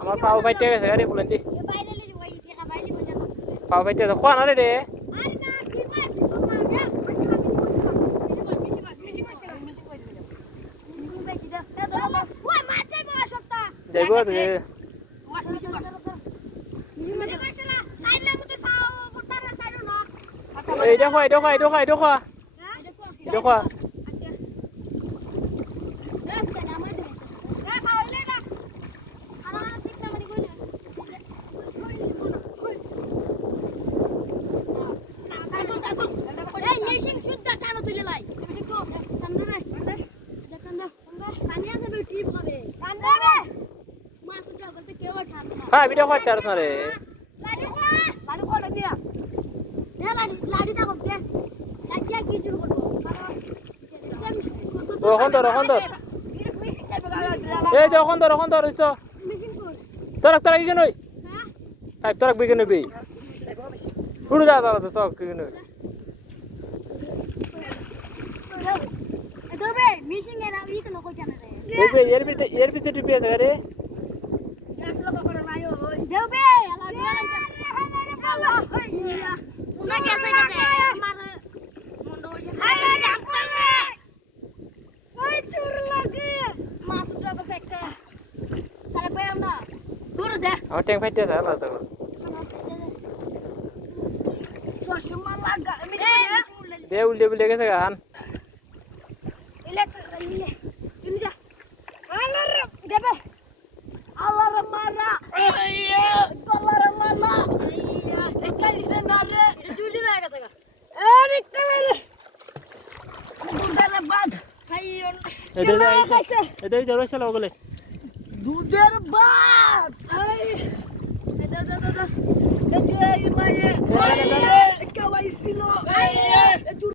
আমার পাও ফাইটে গেছে গাড়ি বলেন জি পাও ফাইটে তো কোন আরে রে যাইবো তো এই দেখো হ্যাঁ ভিডিও করতে আর না রে এখন ধর এই যে এখন ধর তো তোরা কি নই পাইপ তোরা বিকে নবি পুরো যা দাও তো কি নই এর ভিতরে টিপে আছে রে আমার ট্যাঙ্ক ফাইটে আছে আলাদা দে উল্টে গেছে গান দুধের বাদ